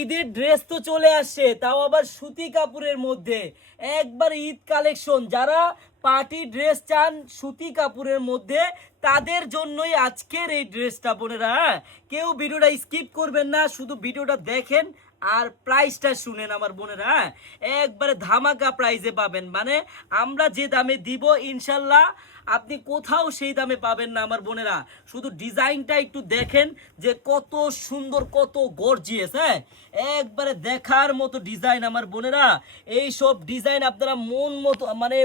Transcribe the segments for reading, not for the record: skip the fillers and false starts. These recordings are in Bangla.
ঈদের ড্রেস তো চলে আসছে, তাও আবার সুতি কাপড়ের মধ্যে একবার ঈদ কালেকশন। যারা পার্টি ড্রেস চান সুতি কাপড়ের মধ্যে, তাদের জন্যই আজকের এই ড্রেসটা বোনেরা। কেউ ভিডিওটা স্কিপ করবেন না, শুধু ভিডিওটা দেখেন আর প্রাইসটা শুনেন আমার বোনেরা। একবারে ধামাকা প্রাইসে পাবেন, মানে আমরা যে দামে দিব ইনশাল্লাহ আপনি কোথাও সেই দামে পাবেন না আমার বোনেরা। শুধু ডিজাইনটা একটু দেখেন যে কত সুন্দর, কত গর্জিয়াস। হ্যাঁ, একবারে দেখার মতো ডিজাইন আমার বোনেরা। এই সব ডিজাইন আপনারা মন মতো মানে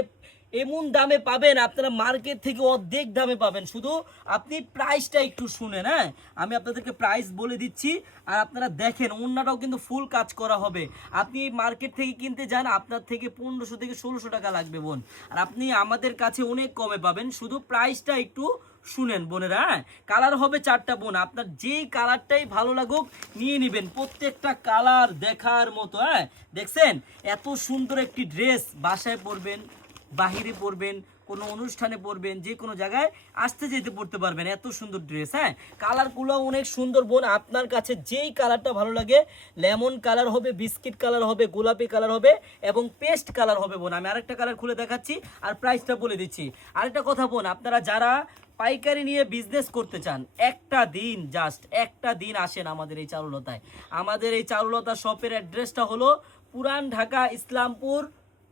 এমন দামে পাবেন, আপনারা মার্কেট থেকে অর্ধেক দামে পাবেন। শুধু আপনি প্রাইসটা একটু শুনেন। হ্যাঁ, আমি আপনাদেরকে প্রাইস বলে দিচ্ছি আর আপনারা দেখেন, অন্যটাও কিন্তু ফুল কাজ করা হবে। আপনি মার্কেট থেকে কিনতে যান, আপনার থেকে 1500 থেকে 1600 টাকা লাগবে বোন, আর আপনি আমাদের কাছে অনেক কমে পাবেন। শুধু প্রাইসটা একটু শুনেন বোনেরা। হ্যাঁ, কালার হবে 4টা বোন, আপনার যেই কালারটাই ভালো লাগুক নিয়ে নেবেন। প্রত্যেকটা কালার দেখার মতো। হ্যাঁ, দেখছেন এত সুন্দর একটি ড্রেস, বাসায় পরবেন, বাহিরে পরবেন, কোনো অনুষ্ঠানে পরবেন, যে কোনো জায়গায় আসতে যেতে পড়তে পারবেন। এত সুন্দর ড্রেস। হ্যাঁ, কালারগুলো অনেক সুন্দর বোন, আপনার কাছে যেই কালারটা ভালো লাগে। লেমন কালার হবে, বিস্কিট কালার হবে, গোলাপি কালার হবে এবং পেস্ট কালার হবে বোন। আমি আরেকটা কালার খুলে দেখাচ্ছি আর প্রাইসটা বলে দিচ্ছি। আরেকটা কথা বোন, আপনারা যারা পাইকারি নিয়ে বিজনেস করতে চান, একটা দিন, জাস্ট একটা দিন আসেন আমাদের এই চারুলতায়। আমাদের এই চারুলতা শপের অ্যাড্রেসটা হলো পুরান ঢাকা ইসলামপুর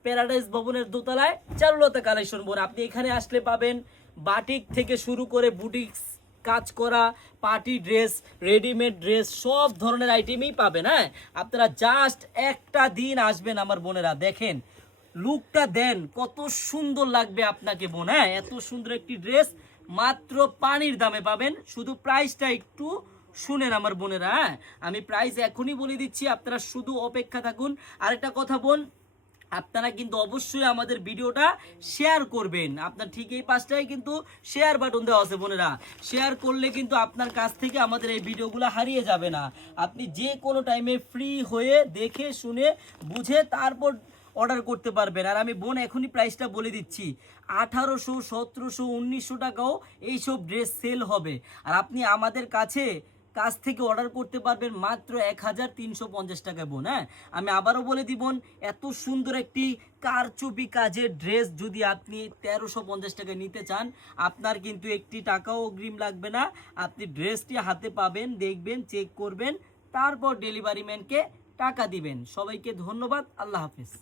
প্যারাডাইস ভবনের দোতলায় চারুলতা কালেকশন বোন। আপনি এখানে আসলে পাবেন বাটিক থেকে শুরু করে বুটিক্স কাজ করা পার্টি ড্রেস, রেডিমেড ড্রেস, সব ধরনের আইটেমই পাবেন। হ্যাঁ, আপনারা জাস্ট একটা দিন আসবেন আমার বোনেরা, দেখেন লুকটা দেন, কত সুন্দর লাগবে আপনাকে বোন। হ্যাঁ, এত সুন্দর একটি ড্রেস মাত্র পানির দামে পাবেন। শুধু প্রাইসটা একটু শুনেন আমার বোনেরা। হ্যাঁ, আমি প্রাইস এখনই বলে দিচ্ছি, আপনারা শুধু অপেক্ষা থাকুন। আরেকটা কথা বোন, আপনারা কিন্তু অবশ্যই আমাদের ভিডিওটা শেয়ার করবেন। আপনার ঠিক এই পাশটায় কিন্তু শেয়ার বাটন দেওয়া আছে বোনেরা। শেয়ার করলে কিন্তু আপনার কাছ থেকে আমাদের এই ভিডিওগুলো হারিয়ে যাবে না। আপনি যে কোনো টাইমে ফ্রি হয়ে দেখে শুনে বুঝে তারপর অর্ডার করতে পারবেন। আর আমি বোন এখনই প্রাইসটা বলে দিচ্ছি, 1800, 1700, 1900 টাকাও এইসব ড্রেস সেল হবে। আর আপনি আমাদের কাছ থেকে অর্ডার করতে পারবেন মাত্র 1350 টাকা বোন। হ্যাঁ, আমি আবারও বলে দিব, এত সুন্দর একটি কারচুপি কাজের ড্রেস যদি আপনি 1350 টাকা নিতে চান, আপনার কিন্তু একটি টাকাও অগ্রিম লাগবে না। আপনি ড্রেসটি হাতে পাবেন, দেখবেন, চেক করবেন, তারপর ডেলিভারি ম্যানকে টাকা দিবেন। সবাইকে ধন্যবাদ, আল্লাহ হাফেজ।